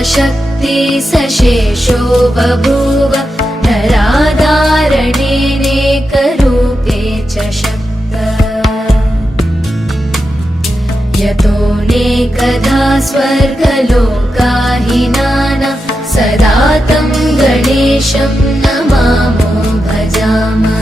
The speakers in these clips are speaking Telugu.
शक्ति सशेषो बभूव नराधारणेनेकरूपे च शक्त यतोऽनेकधा स्वर्गलोकाहिनानां सदा तं गणेशं नमामो भजामः।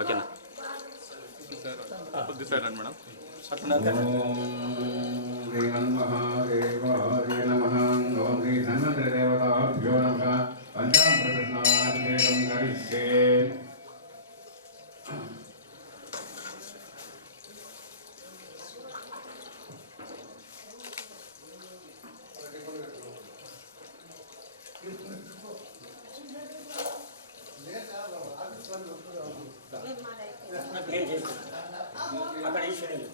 ఓకేనా కొద్ది సైడ్ అండి మేడం. శ్రీమన్మహాదేవాయ నమః. ఓం శ్రీ ధన్వంతరి దేవతాభ్యో నమః. పంచామృత స్నానాభిషేకం కరిష్యే. అక్కడ ఈశ్వరుడు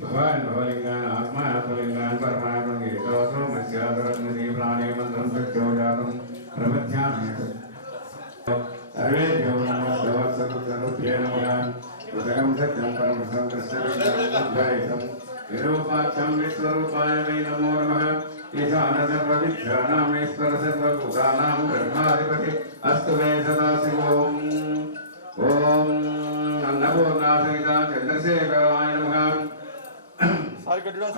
భగవాన్ భవలింగాన్ ఆత్మాత్మలింగాన్ పరమాత్మగీతోసో మత్స్యాదరన్మీ ప్రాణే మంత్రం సత్యోజాతం ప్రపద్యామి. సర్వేభ్యో నమః నమః. ఉదకం సత్యం పరమ సంకృష్ణం విరూపాక్షం విశ్వరూపాయ వై నమో నమః. ఈశాన సర్వవిద్యానామేశ్వర సర్వభూతానాం బ్రహ్మాధిపతి అస్తు మే సదాశివోం. ఓం అన్నపూర్ణాసహిత చంద్రశేఖరాయ నమః.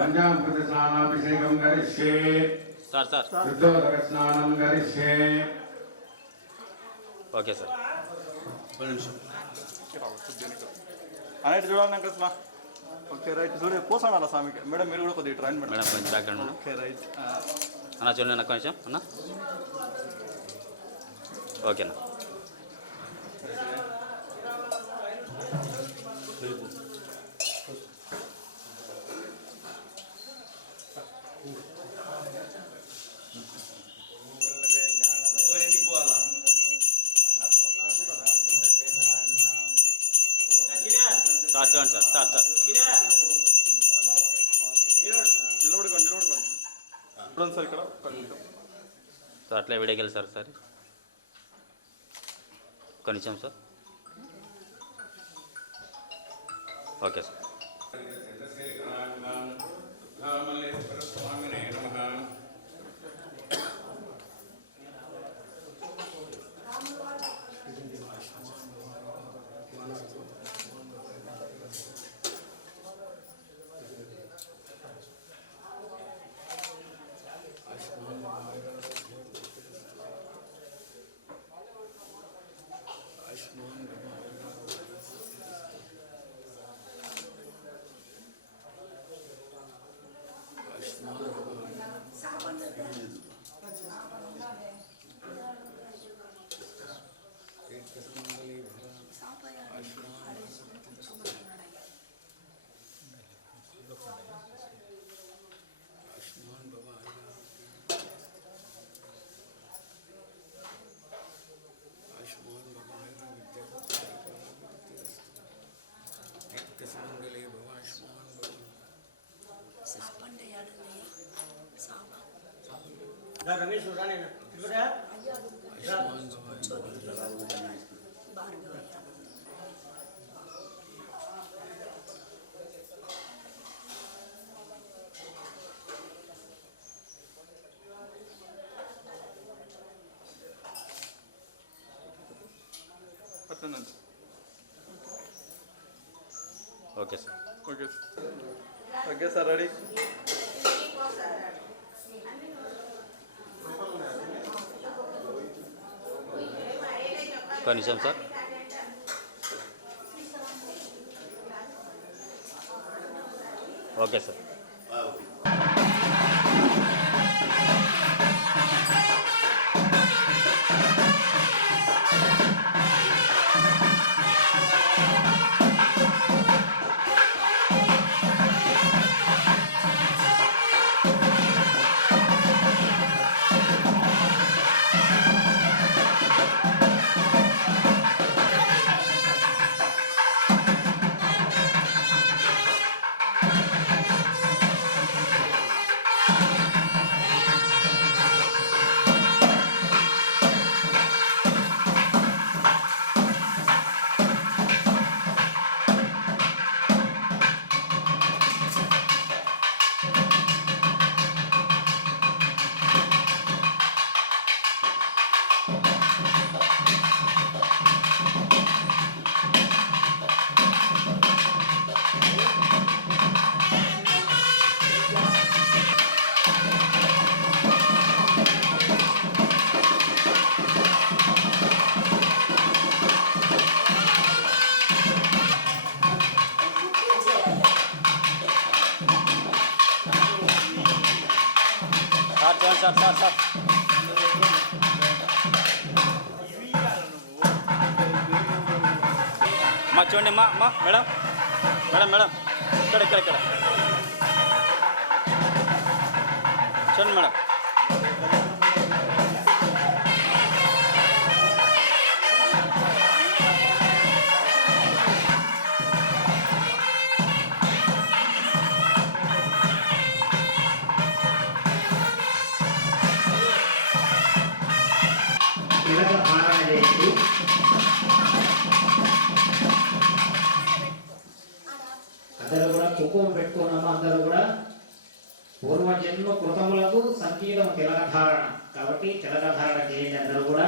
పంచామృత స్నానాభిషేకం కరిష్యే. శుద్ధోదక స్నానం కరిష్యే. Okay sir. అనేది చూడాలి అసలు. Okay right. చూడే పోసాడు అలా స్వామికి. మేడం మీరు కూడా కొద్దిగా ట్రైన్ మేడం. మేడం కొంచెం బ్యాక్గ్రౌండ్ మేడం. ఓకే రైట్ అన్న చూడండి అన్న కొంచెం అన్న. ఓకేనా సార్ చూడండి సార్. సార్ సార్ నిలబడుకోండి నిలబడుకోండి. చూడండి సార్ ఇక్కడ సార్ అట్లే విడగలి సార్. సార్ ఒక నిమిషం sir. Okay sir. Ramesh okay sir. Okay sir. Okay sir ready. ఒక నిమిషం సార్. Okay sir. సార్ అమ్మా చూడండి అమ్మా మేడం ఇక్కడ చూడండి మేడం. తిలక ధారణ చేయండి. అందరూ కూడా కుంకుమ పెట్టుకున్నాము. అందరూ కూడా పూర్వజన్మ కృతములకు సంగీతం తిలక ధారణ కాబట్టి తిలక ధారణ చేయండి. అందరూ కూడా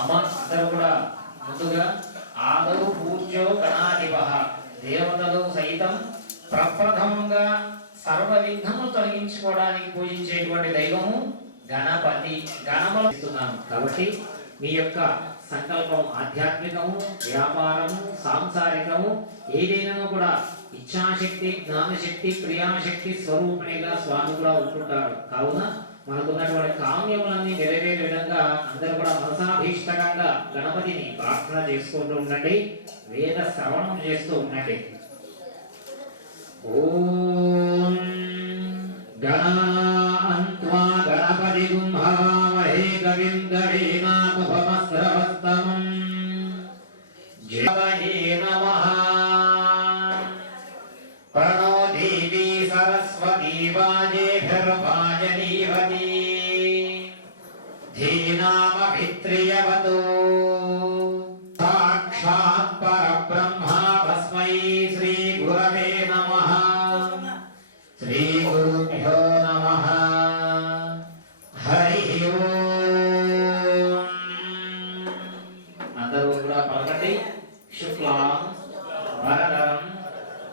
అమ్మ అందరూ కూడా ముందుగా ఆదౌ పూజ్యో గణాధిపః దేవతలు సైతం ప్రప్రథమంగా సర్వ విఘ్నములు తొలగించుకోవడానికి పూజించేటువంటి దైవము గణపతి. గణములు ఇస్తున్నాను కాబట్టి మీ యొక్క సంకల్పం ఆధ్యాత్మికము, వ్యాపారము, సాంసారికము ఏదైనా కూడా ఇచ్ఛాశక్తి, జ్ఞానశక్తి, క్రియాశక్తి స్వరూపిణిగా స్వామి కూడా ఉంటుంటాడు. కావున మనకున్నటువంటి కామ్యములన్నీ నెరవేరే విధంగా అందరూ కూడా మనసాభీష్టంగా గణపతిని ప్రార్థన చేసుకుంటూ ఉండండి. వేద శ్రవణం చేస్తూ ఉండండి. ఓం గణాన్త్వా గణపతిం హవామహే కవిం కవీనాముపమస్రవస్తమం జయవహే నమః. ప్రణో దేవీ సరస్వతీ వాజేభిర్వాజనీవతి ధీనామభిత్రియవతు. సాక్షాత్ పరబ్రహ్మ తస్మై శ్రీ గురవే నమః. శ్రీ గురుభ్యో నమః. హరి ఓం. అందరూ కూడా పలకండి. శుక్లాం వరదరం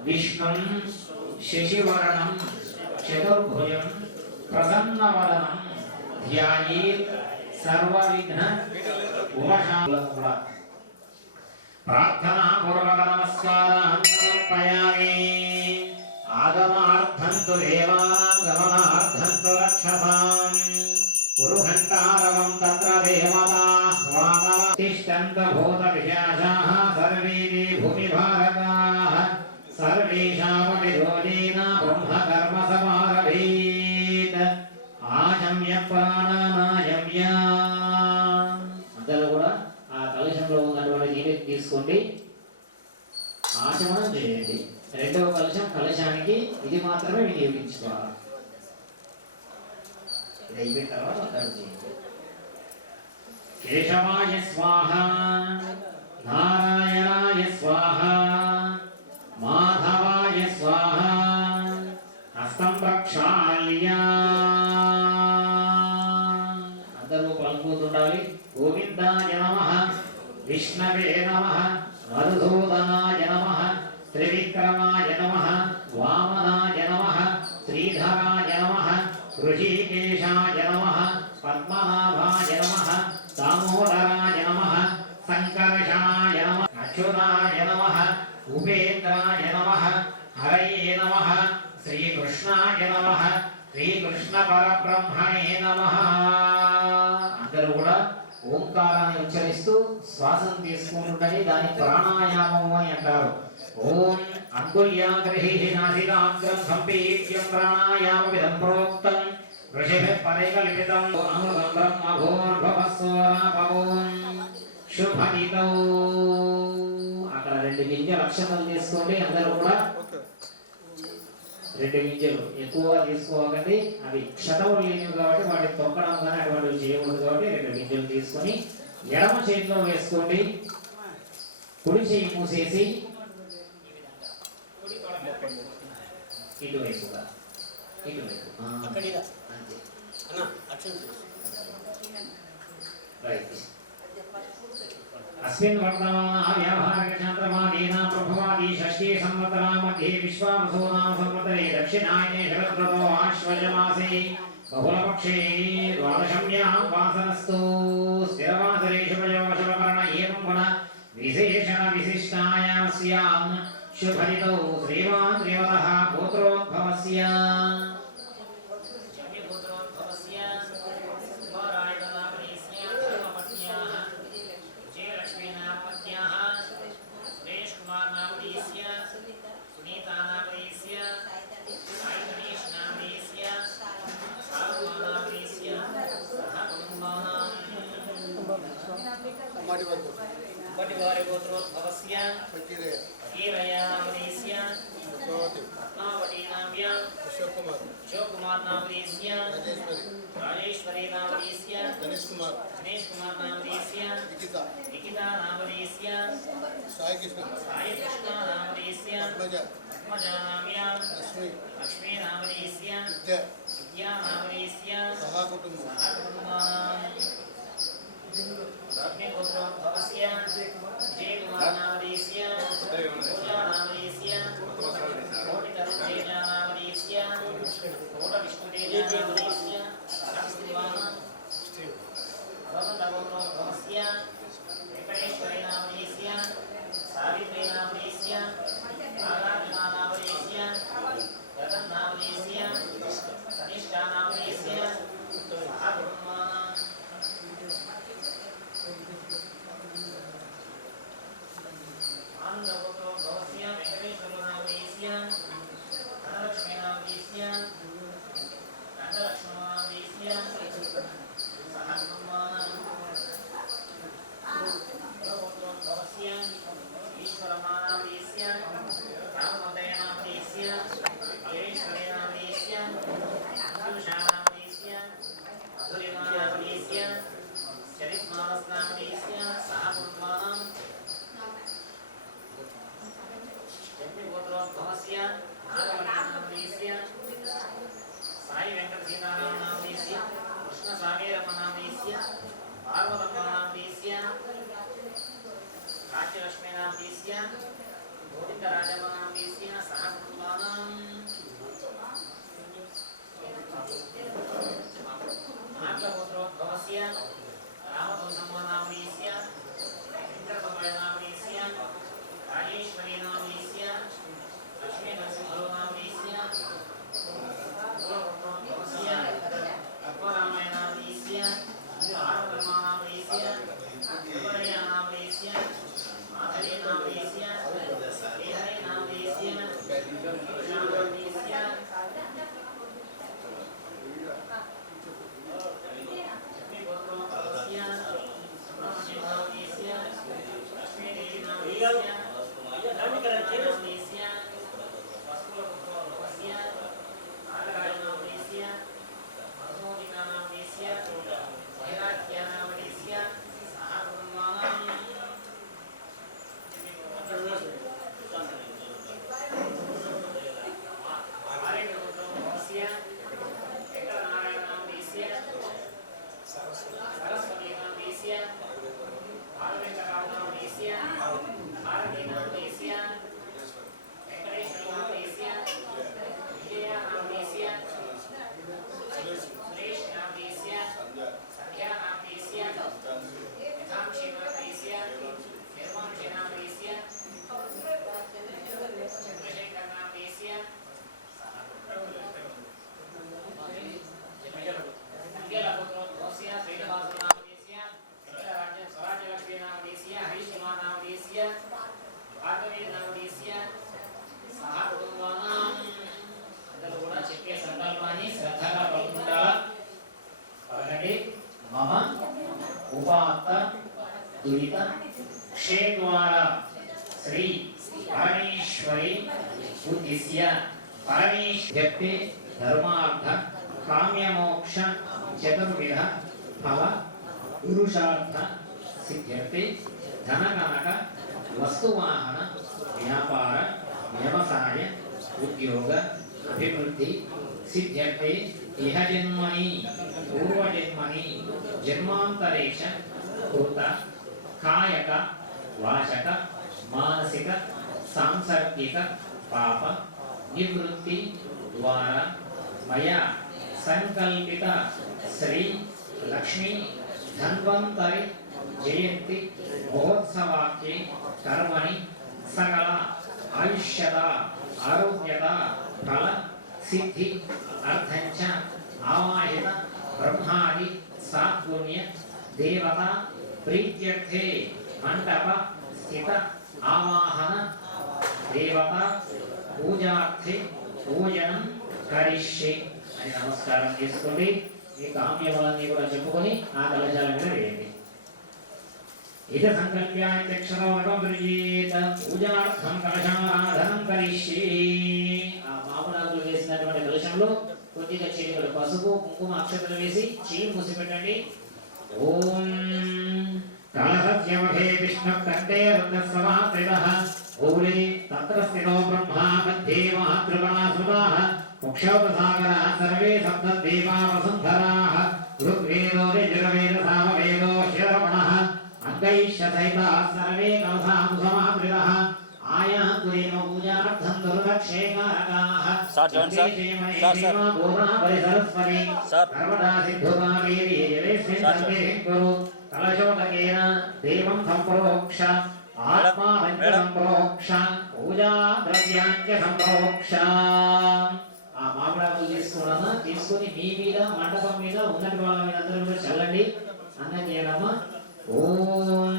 విష్ణుం శశివర్ణం చతుర్భుజం ప్రసన్నవదనం ధ్యాయేత్ సర్వవిఘ్న ఉపశాంతః. ప్రార్థనా పూర్వక నమస్కారాన్ సమర్పయామి. ఆగమార్థం తు దేవానాం గమనార్థం తు రక్షసాం. కురుఘంటారవం తత్ర దేవతాః తిష్టంత భూత విశాఖాః సర్వే భూమి భారతాః. సర్వేషామపి రోదేన బ్రహ్మ కర్మ సమారభేత్. ఆచమ్య ప్రాణానాయమ్య. అందరూ కూడా ఆ కలశంలో ఉన్నటువంటి నీటిని తీసుకోండి, ఆచమనం చేయండి. రెండవ కలశం కలశానికి ఇది మాత్రమే వినియోగించుకోవాలి. ఇది అయిపోయిన తర్వాత అందరూ చేయండి. కేశవాయ స్వాహ, నారాయణాయ స్వాహ, మాధవాయ స్వాహ. హస్తం ప్రక్షాళ్య. అందరూ పలుకుతుండాలి. గోవిందాయ నమః, విష్ణవే నమః, మధుసూదనాయ నమః, త్రివిక్రమాయ నమః, వామనాయ నమః, శ్రీధరాయ నమః, ఋషికేశాయ నమః, పద్మనాభాయ నమః, దామోదరాయ నమః, సంకర్షణాయ నమః, అచ్యుతాయ నమః, ఉపేంద్రాయ నమః, హరయే నమః, శ్రీకృష్ణాయ నమః, శ్రీకృష్ణ పరబ్రహ్మణే నమః. అందరూ కూడా ఓంకారాన్ని ఉచ్చరిస్తూ శ్వాసను తీసుకుంటుంటే దాన్ని ప్రాణాయామం అని అంటారు. ఓం అంగుళ్యాగ్రహి నాసికాగ్రం సంపీత్యం ప్రాణాయామవిదం ప్రోక్తం ఋషిభిః పరికల్పితం. అమృతం బ్రహ్మ భూర్భువస్సువరాపవం శుభదితౌ. అక్కడ 2 గింజలు అక్షతలు తీసుకోండి. అందరూ కూడా 2 గింజలు ఎక్కువగా తీసుకోకండి. అవి క్షతములు లేనివి కాబట్టి వాటిని తొక్కడం కానీ అటువంటివి చేయకూడదు కాబట్టి 2 గింజలు తీసుకొని ఎడమ చేతిలో వేసుకోండి. కుడి చేయి మూసేసి ఇటువైపుగా అంతే. రైట్. अस्मिन् वर्तमानः व्यावहारिकचान्द्रमादीनां प्रभवादी षष्ठी संवत्सरा मध्ये विश्वावसुनां संवत्सरे दक्षिणायने शरदृतौ आश्वजमासे बहुलपक्षे द्वादशम्यां वासरस्तु स्थिरवासरे शुभयोगशुभकर्ण गुण विशेषण विशिष्टायास्यां शुभरितौ श्रीमान् श्रीमतः गोत्रोद्भवस्य गोत्रोद्भवस्य कीरयानामदेस्य पद्मावतीनाम्या अशोककुमारनामदेस्य राजेश्वरीनामदेस्य गणेशकुमारनामदेस्य निकितानामदेस्य साईकृष्णनामदेस्य पद्मजानाम्या लक्ष्मीनामदेस्य विद्यानामदेस्य गोत्रोद्भवस्य जयकुमारनामदेस्य पूजानामदेस्य कोटितरुतेजानामदेस्य कोटविष्णुतेजानामदेस्य भवन्तगोत्रोद्भवस्य वेङ्कटेश्वरीनामदेस्य सावित्रीनामदेस्य आराधनानामदेस्य जगन्नामदेस्य कनिष्ठानामदेस्य गोत्रोद्भवस्य वेङ्कटेश्वरनामदेस्य धनलक्ष्मीनामदेस्य दण्डलक्ष्मणामदेस्य गोत्रोद्भवस्य ईश्वरमानामदेस्य रामोदयनामदेस्य गिरीश्वरीनामदेस्य अंकुशानामदेस्य मधुरिमानामदेस्य चरितमानसनामदेस्य साहपुर्मानां गोत्रोद्भवस्य नागवल्लीनामदेस्य साई वेङ्कटसीतारामनामदेस्य कृष्णसागेरमनामदेस्य पार्वतम्मनामदेस्य काश्यलक्ष्मीनामदेस्य गोविन्दराजमनामदेस्य सहकुटुम्बानां नागगोत्रोद्भवस्य रामकुन्दम्मनामदेस्य वेङ्कटकमलनामदेस्य राजेश्वरीनामदेस्य लक्ष्मीनरसिंहनामदेस्य गोत्रोद्भवस्य अक्बरामायणामदेस्य आरवधर्मानामदेस्य देवरयानामदेस्य माधवीनामदेस्य देहरीनामदेस्य नामदेस्य गोत्रोद्भवस्य सुब्रह्मण्यनामदेस्य लक्ष्मीदेवीनामदेस्य दुरित क्षेद्वारा श्री परमेश्वरी उद्दिश्य परमेश्वरते धर्मार्थ काम्यमोक्ष चतुर्विध फल पुरुषार्थ सिद्ध्यर्थे धनकनक वस्तुवाहन व्यापार व्यवसाय उद्योग अभिवृद्धि सिद्ध्यर्थे इह जन्मनि पूर्वजन्मनि जन्मांतरेश कृत कायक वाचक मानसिक सांसर्गिक पाप निवृत्ति द्वारा मया संकल्पित श्री लक्ष्मी धन्वंतरि जयंती మహోత్సవాఖ్యే కర్మణి సకల ఆయుష్యత ఆరోగ్యత ఫల సిద్ధి అర్థంచ ఆవాహిత బ్రహ్మాది సాత్పుణ్య దేవత ప్రీత్యర్థే మండప స్థిత ఆవాహన దేవత పూజార్థే పూజనం కరిష్యే అని నమస్కారం చేసుకోండి. మీ కామ్యములన్నీ కూడా చెప్పుకొని ఆ కలశాల మీద వేయండి. ఇద సంకల్ప్యాక్షరవృజేత పూజార్థం కలశారాధనం కరిష్యే. ఆ మామూలు వేసినటువంటి కలశంలో కొద్దిగా చేతులు పసుపు కుంకుమ అక్షతలు వేసి చేయి మూసిపెట్టండి. ఓం కలసత్యమహే విష్ణు కంటే రుద్రస్వమాత్రిదః ఓలే తత్ర స్థితో బ్రహ్మా మధ్యే మహాత్రిగణాసురాః ముక్షోపసాగరా సర్వే సప్తదేవా వసుంధరాః ఋగ్వేదో యజుర్వేద సామవేదో శరవణః అంగైశ్చ సహితాః సర్వే కలసాం సమాత్రిదః ఆయాంతురేణ పూజార్థం దుర్దక్షేకారకాః సార్ చూడండి సార్. Sir Saraswati sir. సర్వదా సిద్ధుగామేది జలేస్మిన్ సార్. సందేహం కురు కలశోదకేన దేవం సంప్రోక్ష ఆత్మానంచ మేడం. సంప్రోక్ష పూజా ద్రవ్యాంచ సంప్రోక్ష. ఆ మామిడాకులు తీసుకున్నామా, తీసుకుని మీ మీద మండపం మీద ఉన్నటి వాళ్ళ మీద అందరూ కూడా చల్లండి. అన్నం చేయడమా. ఓం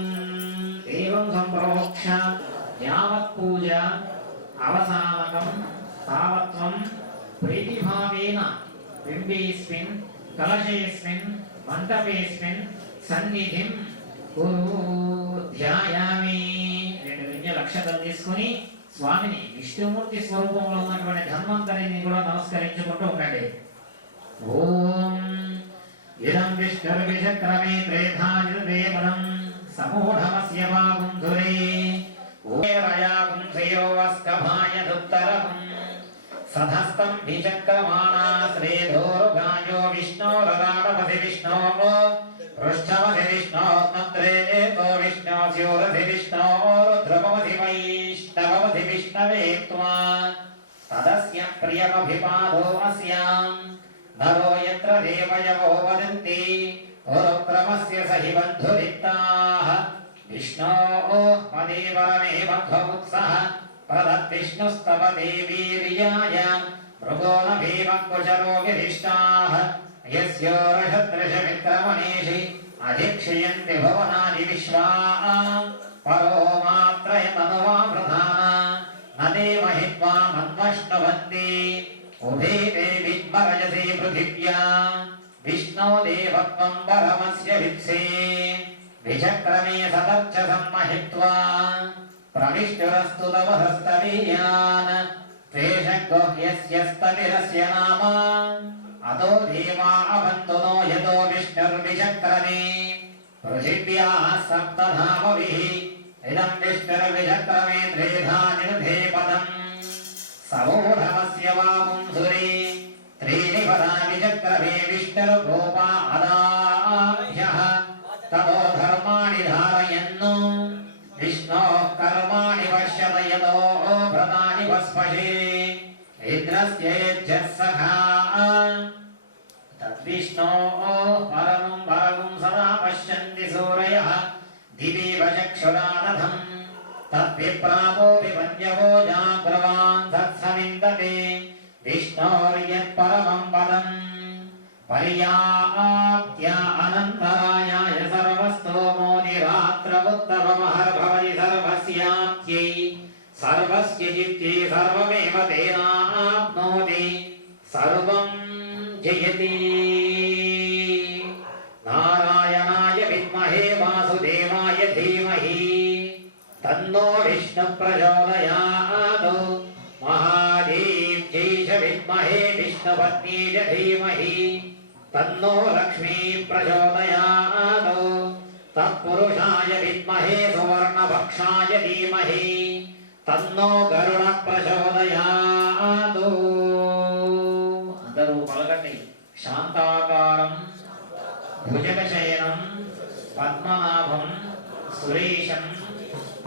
దేవం సంప్రోక్ష యావత్ పూజ అవసానకం తావత్వం ప్రీతిభావేన బింబేస్మిన్ కలశేస్మిన్ మంటపేస్మిన్ సన్నిధిం కురు ధ్యాయామి. 2 విద్యల అక్షతలు తీసుకుని స్వామిని విష్ణుమూర్తి స్వరూపంలో ఉన్నటువంటి ధన్వంతరిని కూడా నమస్కరించుకుంటూ ఉండండి. ఓం ఇదం విష్ణుర్విచక్రమే త్రేధాయుర్వేదం సమూఢమస్య వాగుంధురే ఓరయాగుంధయోవస్కభాయ దుత్తరం సధస్తం విచక్రమాణా శ్రేధోరుగాయో విష్ణోరరాటపతి విష్ణోః పృష్ఠమధి విష్ణోర్నత్రేతో విష్ణోస్యోరధి విష్ణోరుద్రమధి వైష్ణవమధి విష్ణవే త్వా తదస్య ప్రియమభిపాదో అస్యాం నరో యత్ర దేవయవో వదంతి ఉరుక్రమస్య సహి బంధురిక్తాః విష్ణోః పదే పరమే మధ్వముత్సః ప్రదద్విష్ణుస్తవ దేవీర్యాయ మృగో న భీమకుశలో విధిష్టాః యస్యోరషద్రశమిత్రమణీషి అధిక్షయంతి భువనాని విశ్వా పరో మాత్రయతనువామృధాన న దేవహిత్వా మన్వష్ణవంతి ఉభే తే విద్మరజసే పృథివ్యా విష్ణో దేవత్వం పరమస్య విత్సే విచక్రమే సదర్చ సమ్మహిత్వా ప్రవిష్టురస్తు తవ హస్తవీయాన్ త్వేషగోహ్యస్యస్తవిరస్య నామ అతో దేవా అవంతు నో యతో విష్ణుర్విచక్రమే పృథివ్యాః సప్తధామభిః ఇదం విష్ణుర్విచక్రమే త్రేధా నిరుధే పదం సమూఢమస్య వాముంసురే త్రీణి పదా విచక్రమే విష్ణుర్గోపా అదాభ్యః తతో ధర్మాణి ధారయన్నో విష్ణోః కర్మాణి పశ్యత యతో వ్రతాని వస్పశే ఇంద్రస్య యజ్జస్సఖా తద్విష్ణోః పరమం భాగం సదా పశ్యంతి సూరయః దివేవ చక్షురానధం తద్విప్రాపో విపంజవో జాగ్రవాన్ తత్సవిందతే విష్ణోర్యత్పరమం పదం పర్యాప్త్య అనంతరాయాయ సర్వస్తోమోదిరాత్రముత్తమమహర్భవతి సర్వస్యాప్త్యై సర్వస్య చిత్తే సర్వమేవ తేనాప్నోతి సర్వం జయతి. నారాయణాయ విద్మహే వాసుదేవాయ ధీమహి తన్నో విష్ణు ప్రచోదయాత్. మహాదేవ్యై చ విద్మహే విష్ణుపత్న్యై చ ధీమహి తన్నో లక్ష్మీ ప్రచోదయాత్. తత్పురుషాయ విద్మహే సువర్ణభక్షాయ ధీమహి తన్నో గరుడ ప్రచోదయాత్. అందరూ పలకండి. శాంతాకారం భుజగశయనం పద్మనాభం సురేశం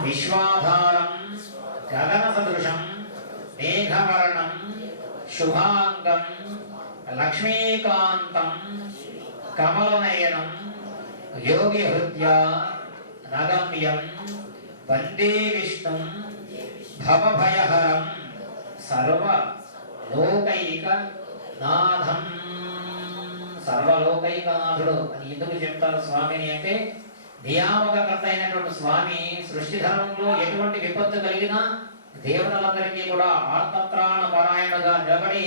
విశ్వాధారం గగన సదృశం మేఘవర్ణం శుభాంగం లక్ష్మీకాంతం కమలనయనం యోగి హృద్య నగమ్యం వందే విష్ణుం భవభయహరం సర్వలోకైక నాథం. సర్వలోకైకనాథుడు అని ఎందుకు చెప్తారు స్వామిని అంటే, నియామకకర్త అయినటువంటి స్వామి సృష్టి ధర్మంలో ఎటువంటి విపత్తు కలిగినా దేవతలందరికీ కూడా ఆర్తత్రాణ పరాయణుగా నిలబడి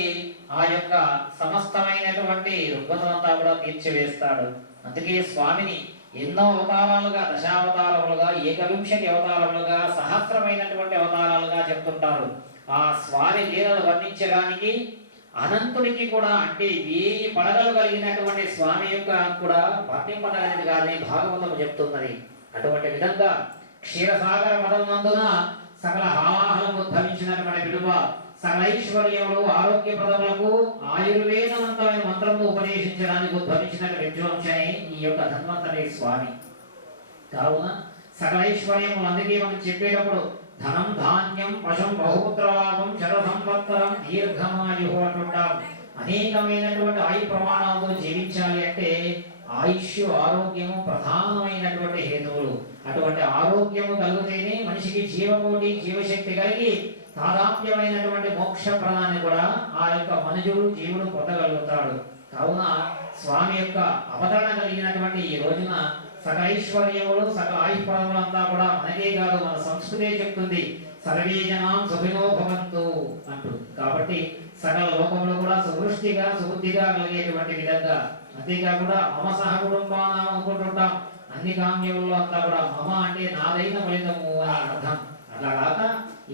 ఆ యొక్క సమస్తమైనటువంటి రుగ్మతలంతా కూడా తీర్చివేస్తాడు. అందుకే స్వామిని ఎన్నో అవతారాలుగా, దశావతారములుగా, ఏకవింశతి అవతారములుగా, సహస్రమైనటువంటి అవతారాలుగా చెప్తుంటారు. ఆ స్వామి లీలలు వర్ణించడానికి అనంతుడికి కూడా, అంటే 1000 పడగలు కలిగినటువంటి స్వామి యొక్క కూడా వర్ణింపదగినది కాదని భాగవతం చెప్తున్నది. అటువంటి విధంగా క్షీరసాగర మదనందున సకల హావాహలం ఉద్భవించినటువంటి విలువ, సకల ఐశ్వర్యములు, ఆరోగ్యప్రదములకు ఆయుర్వేదవంతమైన మంత్రము ఉపదేశించడానికి ఉద్భవించినటువంటి విద్వాంశనే ఈ యొక్క ధన్వంతరి స్వామి. కావున సకల ఐశ్వర్యములు అందుకే మనం చెప్పేటప్పుడు ధనం, ధాన్యం, పశం, బహుపుత్రలాభం, శత సంవత్సరం, దీర్ఘమాయు అంటుంటాం. అనేకమైనటువంటి ఆయు ప్రమాణాలతో జీవించాలి అంటే ఆయుష్, ఆరోగ్యము ప్రధానమైనటువంటి హేతువులు. అటువంటి ఆరోగ్యము కలిగితేనే మనిషికి జీవకోటి, జీవశక్తి కలిగి తాదాప్యమైనటువంటి మోక్ష ప్రదాన్ని కూడా ఆ యొక్క మనుజుడు, జీవుడు పొందగలుగుతాడు. కావున స్వామి యొక్క అవతరణ కలిగినటువంటి ఈ రోజున సకల ఐశ్వర్యములు, సకల ఆయుష్పదములంతా కూడా మనకే కాదు, మన సంస్కృతే చెప్తుంది సర్వే జనాం సుఖినో భవంతు అంటూ. కాబట్టి సకల లోకములు కూడా సువృష్టిగా, సుబుద్ధిగా కలిగేటువంటి విధంగా, అంతేకాకుండా మమ సహ కుటుంబానం అనుకుంటుంటాం. అన్ని కామ్యముల్లో అంతా కూడా మమ అంటే నాదైన ఫలితము అని అర్థం. అలా కాక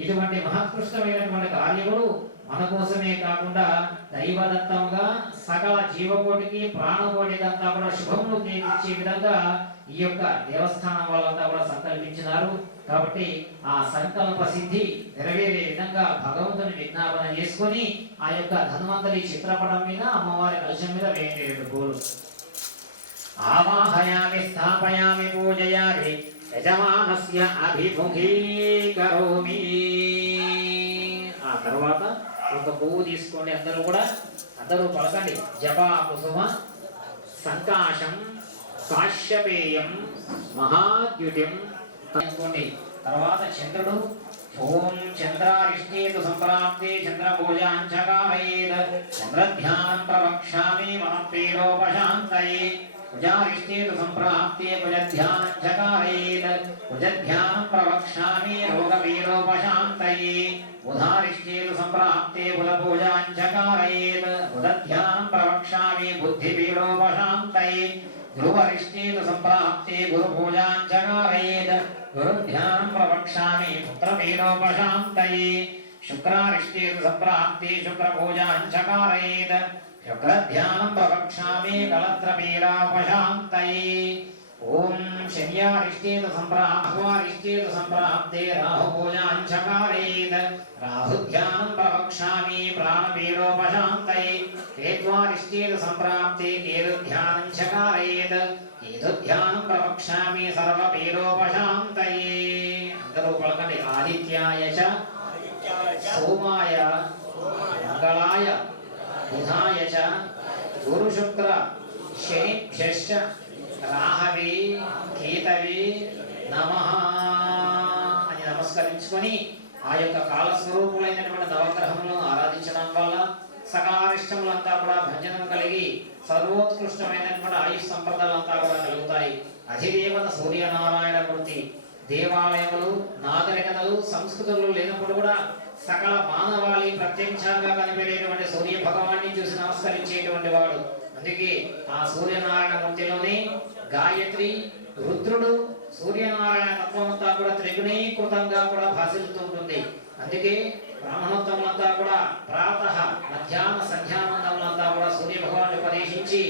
ఇటువంటి మహత్కృష్టమైనటువంటి కార్యములు మన కోసమే కాకుండా దైవదత్తంగా సకల జీవకోటికి, ప్రాణకోటికంతా కూడా శుభములు చేయించే విధంగా ఈ యొక్క దేవస్థానం వాళ్ళంతా కూడా సంకల్పించినారు. కాబట్టి ఆ సంకల్ప సిద్ధి నెరవేరే విధంగా భగవంతుని విజ్ఞాపన చేసుకొని ఆ యొక్క ధన్వంతరి చిత్రపటం మీద, అమ్మవారి కలశం మీద వేయండి 2 పూలు. ఆవాహయామి, స్థాపయామి, పూజయామి, యజమానస్య అభిముఖీకరోమి. ఆ తర్వాత ఒక పువ్వు తీసుకోండి. అందరూ పలకండి. జపా కుసుమ సంకాశం కాశ్యపేయం మహాద్యుతిం అనుకోండి. తర్వాత చంద్రుడు. ఓం చంద్రారిష్టేతు సంప్రాప్తే చంద్రపూజాంచకామయేత్ చంద్రధ్యానం ప్రవక్ష్యామి మనఃపీడోపశాంతయే. కుజారిష్టేతు సంప్రాప్తే కుజధ్యానం చకారయేత్ కుజధ్యానం ప్రవక్ష్యామి రోగపీడోపశాంతయే. బుధారిష్టేతు సంప్రాప్తే బుధపూజాంచకారయేత్ బుధధ్యానం ప్రవక్ష్యామి బుద్ధిపీడోపశాంతయే. ధ్రువరిష్టేతు సంప్రాప్తే గురుపూజాంచకారయేత్ గురుధ్యానం ప్రవక్ష్యామి పుత్రపీడోపశాంతయే. శుక్రారిష్టేతు సంప్రాప్తే శుక్రపూజాంచకారయేత్ శుక్రధ్యానం ప్రవక్ష్యామి కళత్రపీడోపశాంతయే. ఓం శన్యారిష్టేతు సంప్రాప్తే రాహుపూజాంచకారయేత్ రాహుధ్యానం ప్రవక్ష్యామి ప్రాణపీడోపశాంతయే. కేత్వారిష్టేతు సంప్రాప్తే కేతుధ్యానం చకారయేత్ కేతుధ్యానం ప్రవక్ష్యామి సర్వపీడోపశాంతయే. అందరూ పలకండి. ఆదిత్యాయ చ సోమాయ మంగళాయ బుధాయ చ గురు శుక్ర శనిభ్యశ్చ రాహవే కేతవే నమః అని నమస్కరించుకొని ఆ యొక్క కాలస్వరూపులైనటువంటి నవగ్రహములను ఆరాధించడం వల్ల సకలారిష్టములంతా కూడా భంజనం కలిగి సర్వోత్కృష్టమైనటువంటి ఆయుష్ సంప్రదాయాలంతా కూడా కలుగుతాయి. అధిదేవత సూర్యనారాయణమూర్తి. దేవాలయములు, నాగరికతలు, సంస్కృతులు లేనప్పుడు కూడా సకల మానవాళి ప్రత్యక్షంగా కనిపెట్టేటువంటి సూర్య భగవాన్ని చూసి నమస్కరించేటువంటి వాడు. అందుకే ఆ సూర్యనారాయణమూర్తిలోనే గాయత్రి, రుద్రుడు, సూర్యనారాయణ తత్వమంతా కూడా త్రిగుణీకృతంగా కూడా భాసిల్లుతూ ఉంటుంది. అందుకే బ్రాహ్మణోత్తములంతా కూడా ప్రాతః, మధ్యాహ్న, సంధ్యావందములంతా కూడా సూర్య భగవాన్ని ఉపదేశించి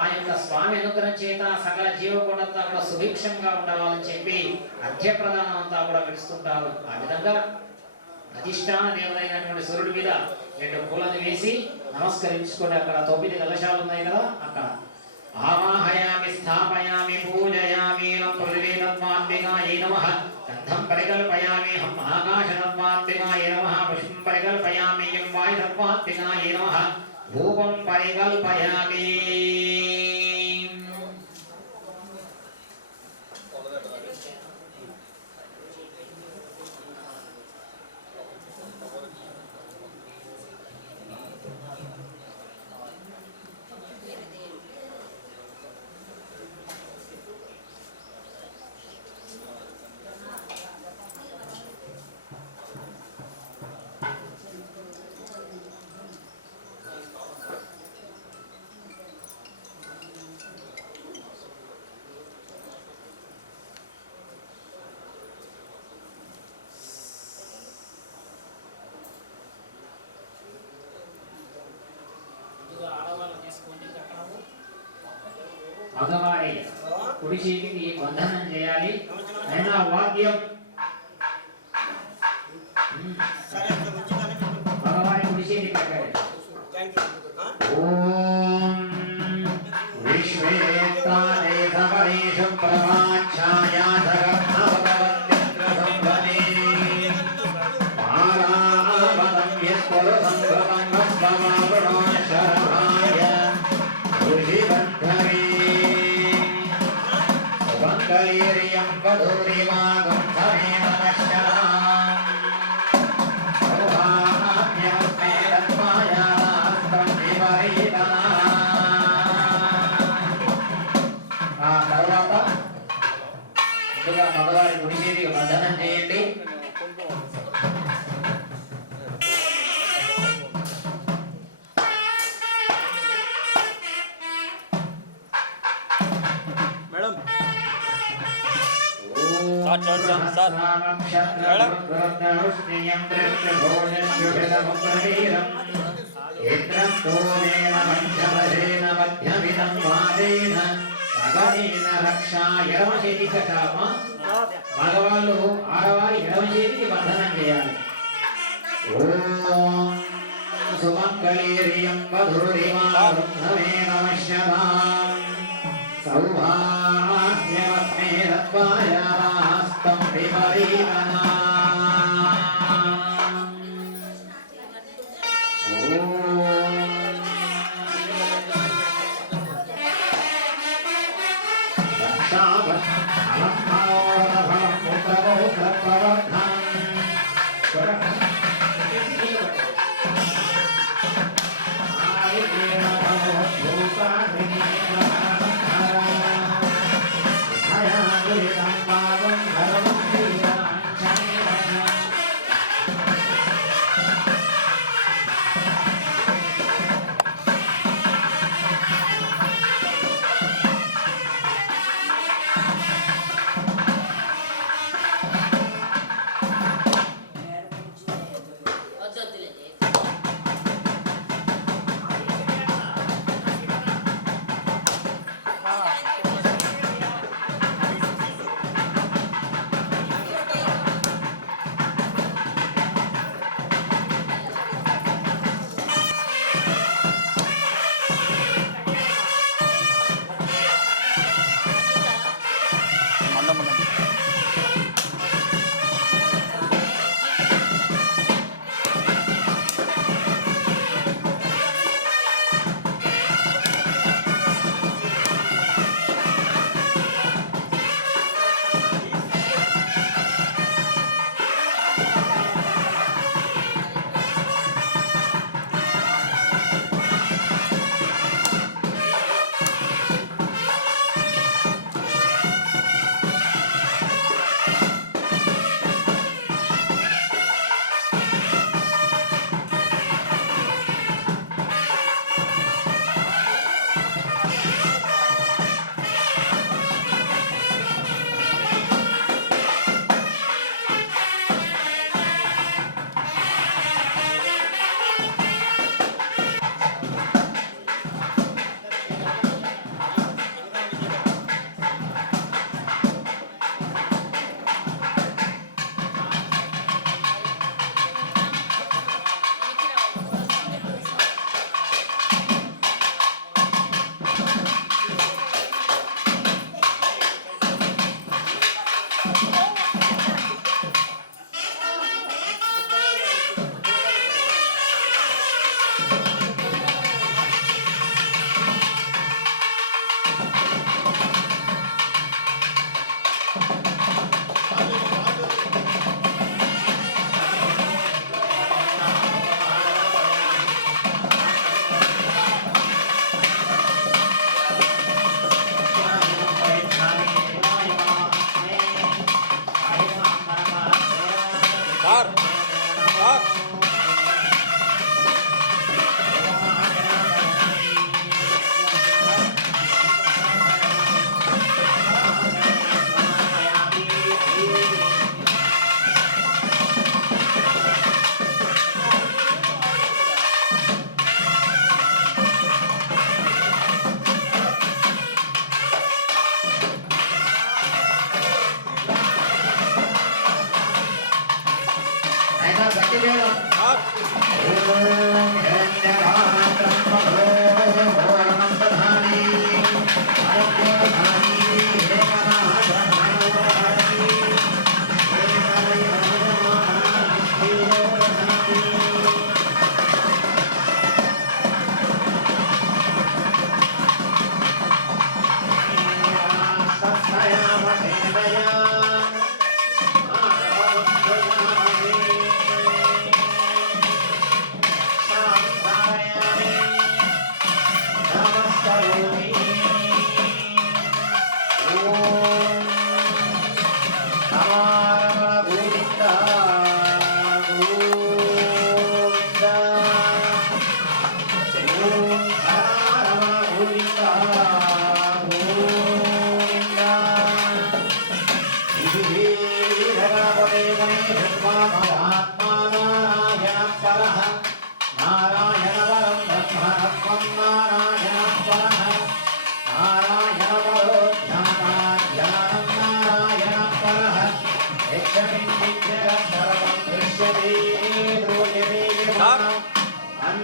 ఆ యొక్క స్వామి అనుగ్రహం చేత సకల జీవకోటంతా కూడా సుభిక్షంగా ఉండాలని చెప్పి అర్ఘ్యప్రదానం అంతా కూడా పిలుస్తుంటారు. ఆ విధంగా అధిష్టాన దేవతైనటువంటి సూర్యుడి మీద 2 పూలను వేసి నమస్కరించుకొని అక్కడ 9 కలశాలు ఉన్నాయి కదా, అక్కడ ఆవాహయామి, స్థాపయామి, పూజయామి. పృథివీతత్వాత్మికాయై నమః. గంధం పరికల్పయామి. ఆకాశతత్వాత్మికాయై నమః. పుష్పం పరికల్పయామి. వాయుతత్వాత్మికాయై నమః. ధూపం పరికల్పయామి. మగవారి కుడి చేతికి బంధనం చేయాలి. అయినా వాద్యం మగవారి కుడి చేతికి పెట్టాలి. ఓం విశ్వేత్తానే సవరేషు ప్రమాఛాయా జగద్భవత్యంత్ర సంవనే పారావతం యస్వర సంభవం భస్మమావృణాశరాయ ఋషిబంధవే సుబంధలీర్యం వధూరిమాగం ధమేన నశ్యరాం సౌభాగ్యమస్మే తన్మాయాస్తం విపరీతనా. ఆ తర్వాత ముందుగా మగవారి కుడి చేతికి బంధనం చేయండి. మేడం మగవాళ్ళు ఆడవారి ఎడమ చేతికి బంధనం చేయాలి. ఓం సుమంగళీర్యం వధూరిమారుద్ధమే నమశ్యతాం సౌభాగ్యమస్మే తత్వాయాస్తం విపరీతనా.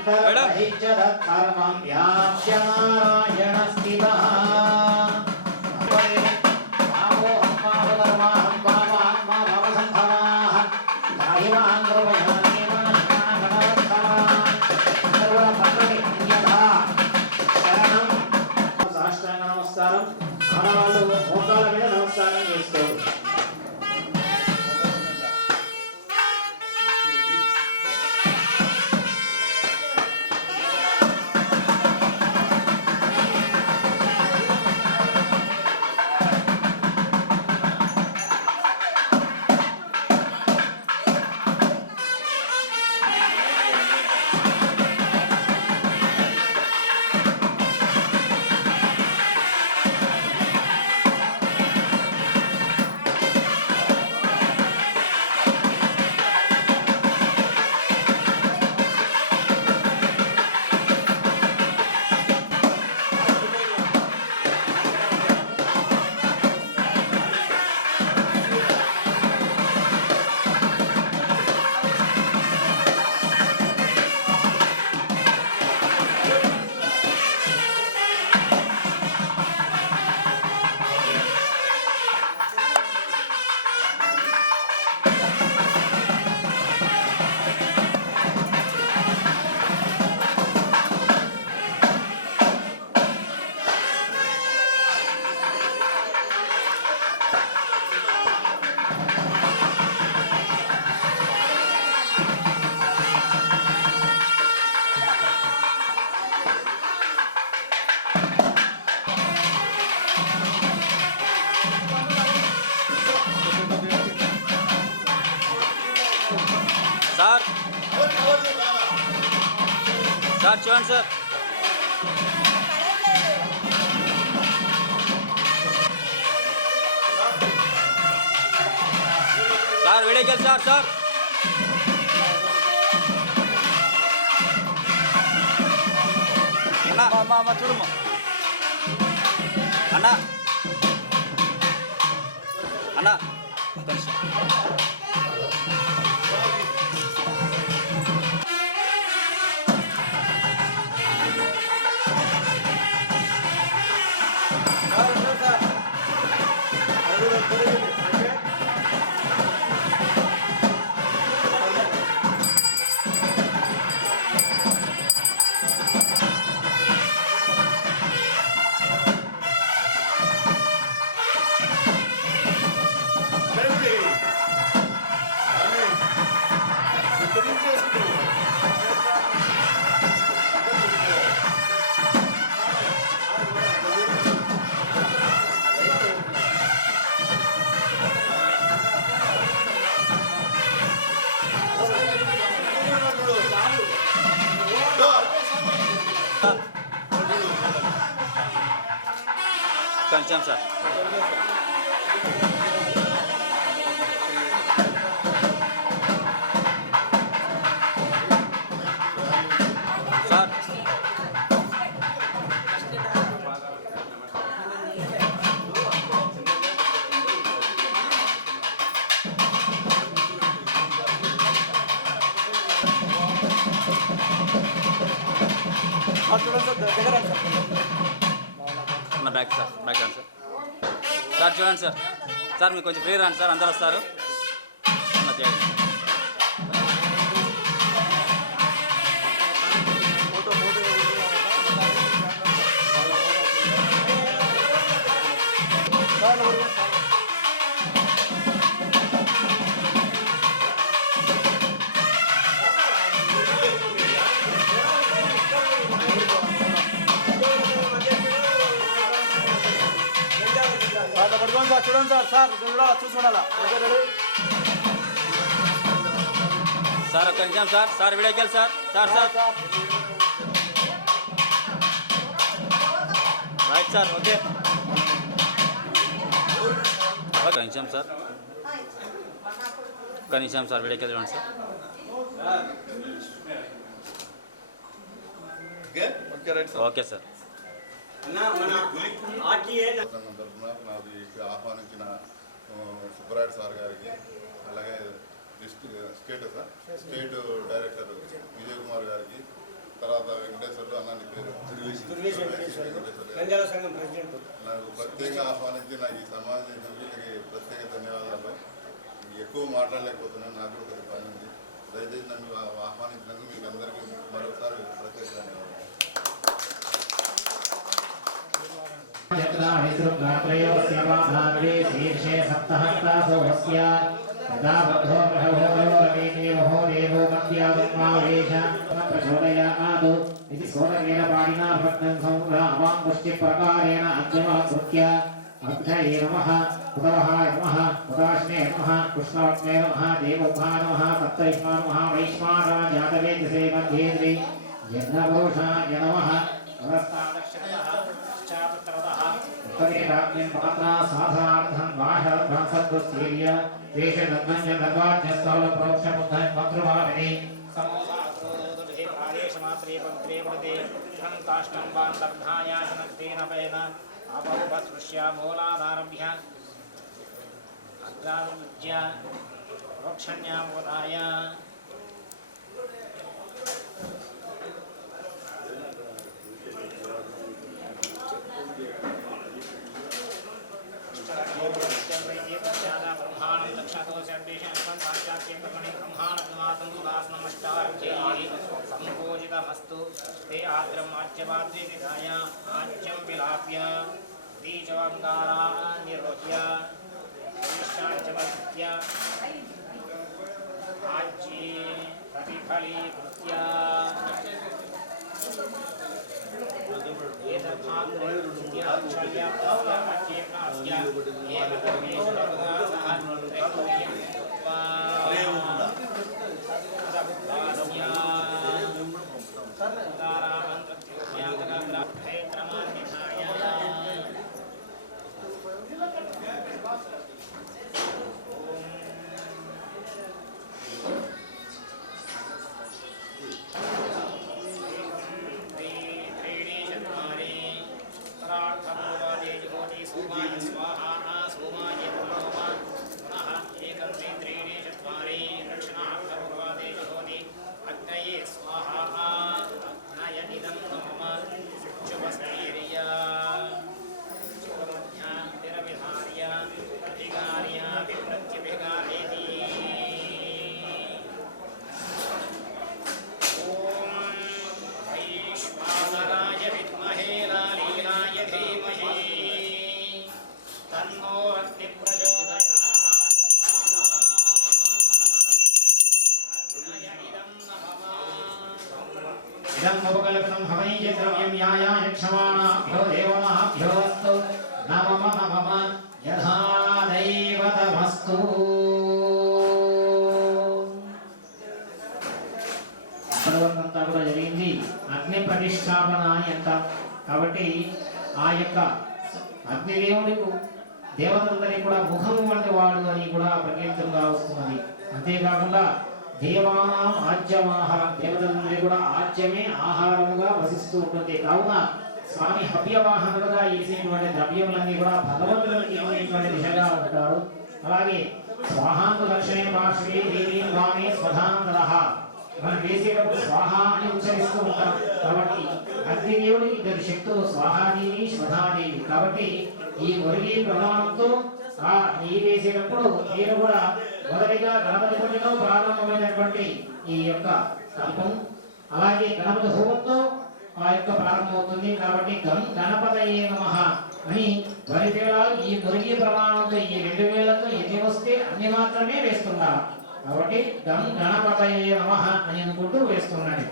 అంతర్బహిష్యధర్మం వ్యాప్య నారాయణ స్థితః ఆమోహం పాపధర్మాహం పాపాత్మా భవసంభవాః దాహిమాన్ కృపయామి మనః సర్వ పద్ధతి అన్యథా శరణం సాష్టాంగ నమస్కారం ఆడవాళ్ళు మోకాళ్ళ మీద నమస్కారం చేసుకోరు. సార్ సార్ చూడండి సార్ సార్ వేడెక్కాలి సార్ సార్ అన్న చూడమ్మా అన్న అన్న కొంచెం సార్ సార్ చూడండి సార్ దగ్గర రండి సార్ నా బ్యాక్ సార్ బ్యాక్ రండి సార్ సార్ చూడండి సార్ సార్ మీకు కొంచెం ఫ్రీ రండి సార్ అందరు వస్తారు అన్న చేయండి పడుకోండి సార్ చూడండి సార్ సార్ చూడాలా సార్ ఒక్క నిమిషం సార్ సార్ వీడియోకి sir sir sir right sir okay ఒక నిమిషం సార్ వీడియోకి చూడండి సార్ ఓకే సార్ నాది ఆహ్వానించిన సుబ్బరాయుడు సార్ గారికి అలాగే స్టేట్ డైరెక్టర్ విజయ్ కుమార్ గారికి నందీష్ వెంకటేశ్వరుడు, నంద్యాల సంఘం ప్రెసిడెంట్. నాకు ప్రత్యేకంగా ఆహ్వానించి నాకు ఈ సన్మానం చేసినందుకు ప్రత్యేక ధన్యవాదాలు. ఎక్కువ మాట్లాడలేకపోతున్నాను, నాకు కూడా కొద్దిగా పని ఉంది. దయచేసి నన్ను ఆహ్వానించినందుకు మీకు అందరికీ మరొకసారి ప్రత్యేక ధన్యవాదాలు. శీర్షే సప్తహస్తాసోహస్య యదా బద్ధో గ్రహభోగయోరవేదేవో దేవో మధ్యాగమ్మావేశ ప్రచోదయాదు ఇది సోదరేణ పాడినా భక్తం సంగ్రామాం పుష్టి ప్రకారేణ అగ్నిమాకృత్య అగ్నయే నమః ఉదవహాయ నమః ఉదాశ్నే నమః కృష్ణాగ్నే నమః దేవోభా నమః సప్తైష్మా నమః వైశ్వారాజాతవేదసే మధ్యేంద్రి యజ్ఞభూషాయ నమః అవస్థాదక్షతః పశ్చాత్తరతః ఉత్తరేరాజ్ఞం మాత్రా సాధారణం బాహ్యం సద్వస్తీర్య దేశదగ్నజ్ఞ దర్వాజ్ఞస్థౌల ప్రోక్షముద్ధం మంత్రవావిని సమోసాత్రోదోదభే ప్రాదేశమాత్రే పవిత్రే పడితే ధం కాష్టం వాంతర్ధాయాసనస్తేన పయన అపౌపసృష్య మూలాదారభ్య అగ్రాదుజ్య ప్రోక్షణ్యామోదాయ బ్రహ్మాణం దక్షతోషేషాన్ని బ్రహ్మాణం సంకోచితమస్తు ते आद्रम आज्यवाद्विदाय आज्यं विलाप्य बीजवङ्गारा निरोध्य विशाञ्चवत्य आज्ये प्रतिफलीकृत्य इदं उपकल्पनं हवैः द्रव्यं यायाय क्षमाणाभ्यो देवमाभ्योऽस्तु नमः मम यथा दैवतमस्तु అప్పటివరకంతా కూడా జరిగింది అగ్ని ప్రతిష్టాపన అని అంటాం. కాబట్టి ఆ యొక్క అగ్నిదేవుడికి దేవతలందరికీ కూడా ముఖము వంటి వాడు అని కూడా ప్రకీర్తంగా వస్తున్నది. అంతేకాకుండా దేవానాం ఆజ్యమాహార, దేవతలందరికీ కూడా ఆజ్యమే ఆహారముగా వసిస్తూ ఉంటుంది. కావున స్వామి హవ్యవాహనుడుగా వేసినటువంటి ద్రవ్యములన్నీ కూడా భగవంతుడికి ఇవ్వటువంటి దిశగా ఉంటాడు. అలాగే స్వాహాంతు లక్ష్మీ పార్శ్వే దేవీ వామే స్వధాంతరః, మనం వేసేటప్పుడు స్వాహ అని ఉచ్చరిస్తూ ఉంటాం. కాబట్టి అగ్నిదేవుడికి ఇద్దరు శక్తులు, స్వాహాదేవి స్వధాదేవి. కాబట్టి ఈ మొరిగి ప్రధానంతో ఆ నెయ్యి వేసేటప్పుడు మీరు కూడా మొదటిగా గణపతి పూజలో ప్రారంభమైనటువంటి ఈ యొక్క కల్పం, అలాగే గణపతి హోమంతో ఆ యొక్క ప్రారంభమవుతుంది. కాబట్టి గణపతయే నమః అని వరి తేడాలు ఈ మురిగి ప్రమాణంతో ఈ 2000తో ఎన్ని వస్తే అన్ని మాత్రమే వేస్తున్నారు. కాబట్టి గణపతయే నమః అని అనుకుంటూ వేస్తున్నాడు.